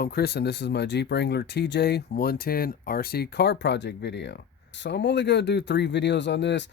Hello, I'm Chris and this is my Jeep Wrangler TJ 110 RC car project video. So I'm only going to do 3 videos on this.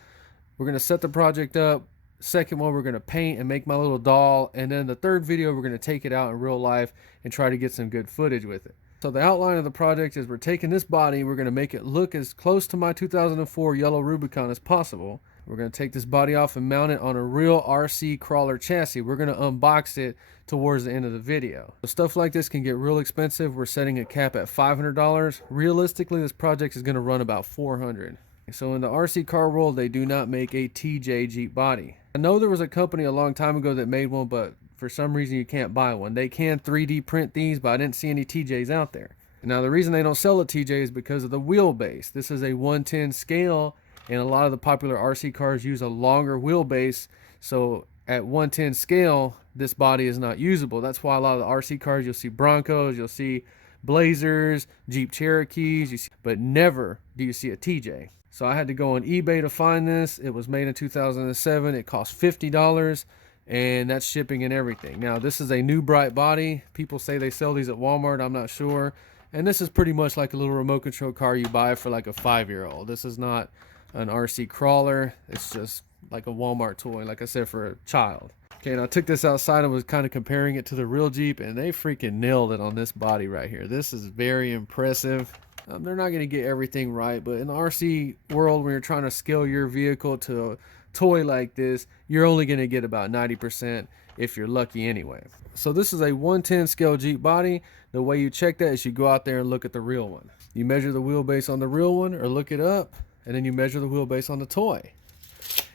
We're going to set the project up. Second one, we're going to paint and make my little doll. And then the third video, we're going to take it out in real life and try to get some good footage with it. So the outline of the project is we're taking this body, we're going to make it look as close to my 2004 yellow Rubicon as possible. We're going to take this body off and mount it on a real RC crawler chassis. We're going to unbox it towards the end of the video. So stuff like this can get real expensive. We're setting a cap at $500. Realistically, this project is going to run about $400. So in the RC car world, they do not make a TJ Jeep body. I know there was a company a long time ago that made one, but for some reason you can't buy one. They can 3D print these, but I didn't see any TJs out there. Now the reason they don't sell a TJ is because of the wheelbase. This is a 110 scale, and a lot of the popular RC cars use a longer wheelbase. So at 110 scale, this body is not usable. That's why a lot of the RC cars, you'll see Broncos, you'll see Blazers, Jeep Cherokees, but never do you see a TJ. So I had to go on eBay to find this. It was made in 2007. It cost $50, and that's shipping and everything. Now this is a new bright body. People say they sell these at Walmart. I'm not sure. And this is pretty much like a little remote control car you buy for like a 5-year-old. This is not an RC crawler. It's just like a Walmart toy, like I said, for a child. Okay, and I took this outside and was kind of comparing it to the real Jeep, and they freaking nailed it on this body right here. This is very impressive. They're not going to get everything right, but in the RC world, when you're trying to scale your vehicle to a toy like this, you're only going to get about 90% if you're lucky anyway. So this is a 110 scale Jeep body. The way you check that is you go out there and look at the real one. You measure the wheelbase on the real one or look it up, and then you measure the wheelbase on the toy.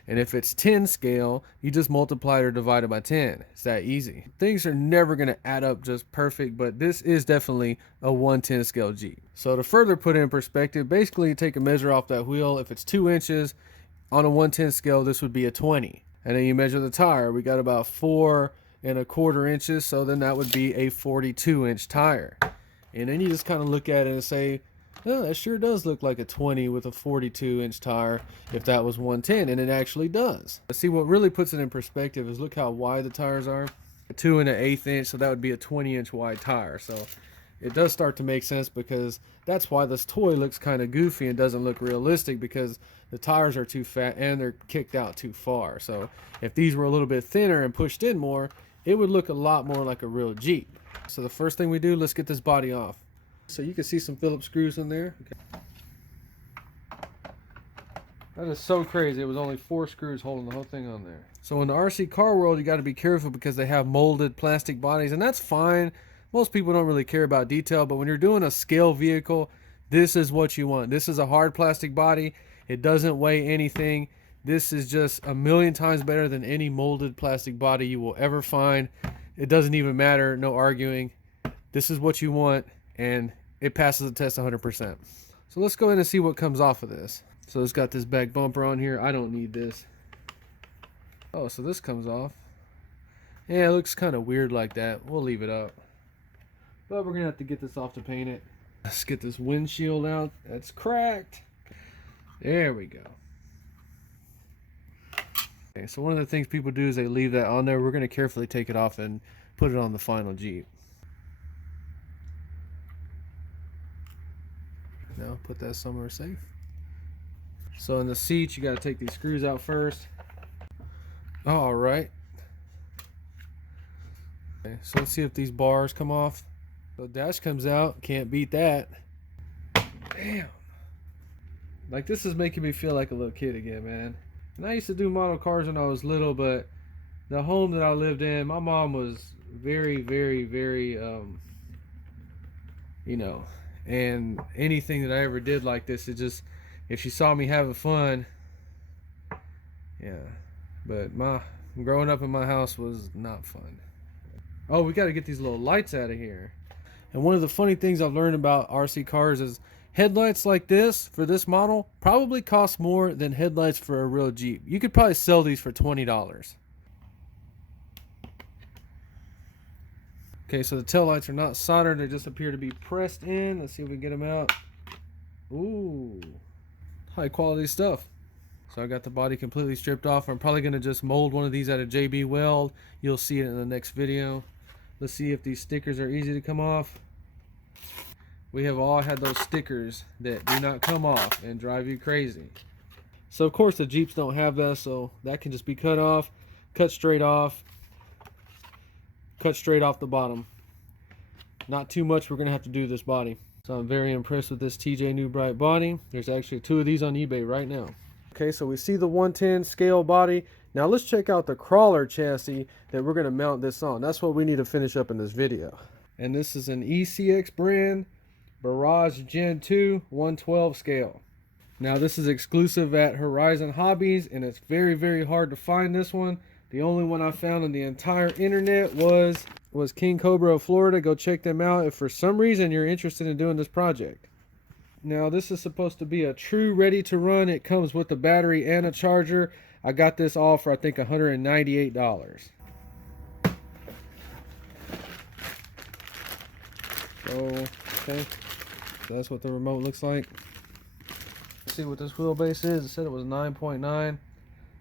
And if it's 10 scale, you just multiply it or divide it by 10. It's that easy. Things are never going to add up just perfect, but this is definitely a 110 scale Jeep. So to further put it in perspective, basically you take a measure off that wheel. If it's 2 inches on a 110 scale, this would be a 20. And then you measure the tire. We got about 4¼ inches, so then that would be a 42-inch tire. And then you just kind of look at it and say, oh, that sure does look like a 20 with a 42-inch tire if that was 110, and it actually does. See, what really puts it in perspective is look how wide the tires are. A 2 1/8 inch, so that would be a 20-inch wide tire. So it does start to make sense, because that's why this toy looks kind of goofy and doesn't look realistic, because the tires are too fat and they're kicked out too far. So if these were a little bit thinner and pushed in more, it would look a lot more like a real Jeep. So the first thing we do, let's get this body off. So you can see some Phillips screws in there. Okay. That is so crazy. It was only 4 screws holding the whole thing on there. So in the RC car world, you got to be careful because they have molded plastic bodies, and that's fine. Most people don't really care about detail, but when you're doing a scale vehicle, this is what you want. This is a hard plastic body. It doesn't weigh anything. This is just a million times better than any molded plastic body you will ever find. It doesn't even matter. No arguing. This is what you want, and it passes the test 100%. So let's go in and see what comes off of this. So it's got this back bumper on here. I don't need this. Oh, so this comes off. Yeah, it looks kind of weird like that. We'll leave it up. But we're going to have to get this off to paint it. Let's get this windshield out. That's cracked. There we go. Okay, so one of the things people do is they leave that on there. We're going to carefully take it off and put it on the final Jeep. Now put that somewhere safe. So in the seats, you got to take these screws out first. All right. Okay, so let's see if these bars come off. So dash comes out. Can't beat that. Damn. Like, this is making me feel like a little kid again, man. And I used to do model cars when I was little, but the home that I lived in, my mom was very, very, very, you know, and anything that I ever did like this, it just, if she saw me having fun, yeah. But growing up in my house was not fun. Oh, we got to get these little lights out of here. And one of the funny things I've learned about RC cars is headlights like this for this model probably cost more than headlights for a real Jeep. You could probably sell these for $20. Okay, so the tail lights are not soldered. They just appear to be pressed in. Let's see if we can get them out. Ooh, high quality stuff. So I got the body completely stripped off. I'm probably going to just mold one of these at a JB Weld. You'll see it in the next video. Let's see if these stickers are easy to come off. We have all had those stickers that do not come off and drive you crazy. So of course the Jeeps don't have that, so that can just be cut off, cut straight off the bottom. Not too much we're gonna have to do this body. So I'm very impressed with this TJ New Bright body. There's actually 2 of these on eBay right now. Okay, so we see the 110 scale body. Now let's check out the crawler chassis that we're gonna mount this on. That's what we need to finish up in this video. And this is an ECX brand Barrage Gen 2 112 scale. Now this is exclusive at Horizon Hobbies, and it's very, very hard to find this one. The only one I found on the entire internet was King Cobra of Florida. Go check them out if for some reason you're interested in doing this project. Now this is supposed to be a true ready to run. It comes with a battery and a charger. I got this all for I think $198. So, okay, so that's what the remote looks like. Let's see what this wheelbase is. It said it was 9.9.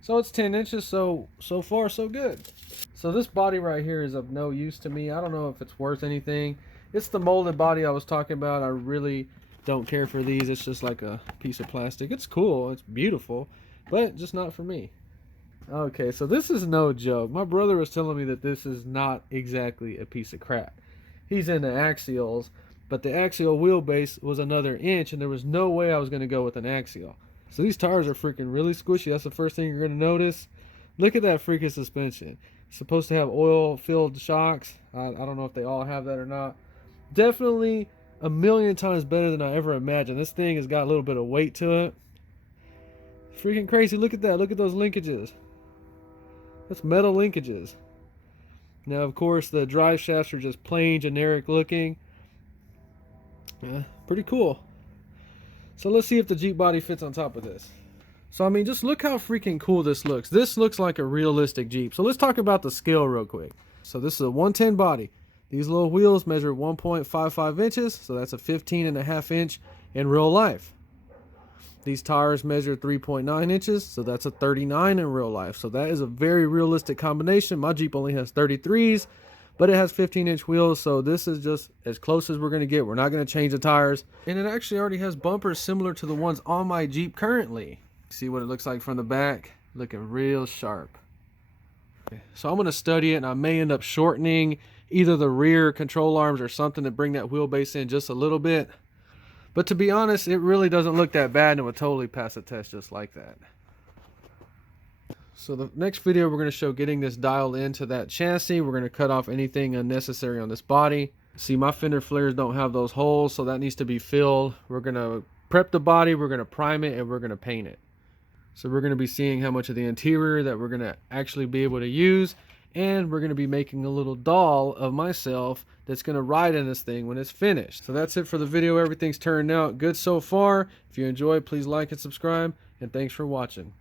So it's 10 inches, so far so good. So this body right here is of no use to me. I don't know if it's worth anything. It's the molded body I was talking about. I really don't care for these. It's just like a piece of plastic. It's cool, it's beautiful, but just not for me. Okay, so this is no joke. My brother was telling me that this is not exactly a piece of crap. He's into axials, but the axial wheelbase was another inch, and there was no way I was going to go with an axial. So these tires are freaking really squishy. That's the first thing you're going to notice. Look at that freaking suspension. It's supposed to have oil-filled shocks. I don't know if they all have that or not. Definitely a million times better than I ever imagined. This thing has got a little bit of weight to it. Freaking crazy. Look at that. Look at those linkages. That's metal linkages. Now, of course, the drive shafts are just plain generic looking. Yeah, pretty cool. So let's see if the Jeep body fits on top of this. So I mean, just look how freaking cool this looks. This looks like a realistic Jeep. So let's talk about the scale real quick. So this is a 110 body. These little wheels measure 1.55 inches, so that's a 15.5 inch in real life. These tires measure 3.9 inches, so that's a 39 in real life. So that is a very realistic combination. My Jeep only has 33s, but it has 15-inch wheels, so this is just as close as we're going to get. We're not going to change the tires. And it actually already has bumpers similar to the ones on my Jeep currently. See what it looks like from the back? Looking real sharp. Okay, so I'm going to study it, and I may end up shortening either the rear control arms or something to bring that wheelbase in just a little bit. But to be honest, it really doesn't look that bad, and it would totally pass the test just like that. So the next video, we're going to show getting this dialed into that chassis. We're going to cut off anything unnecessary on this body. See, my fender flares don't have those holes, so that needs to be filled. We're going to prep the body, we're going to prime it, and we're going to paint it. So we're going to be seeing how much of the interior that we're going to actually be able to use. And we're going to be making a little doll of myself that's going to ride in this thing when it's finished. So that's it for the video. Everything's turned out good so far. If you enjoyed, please like and subscribe. And thanks for watching.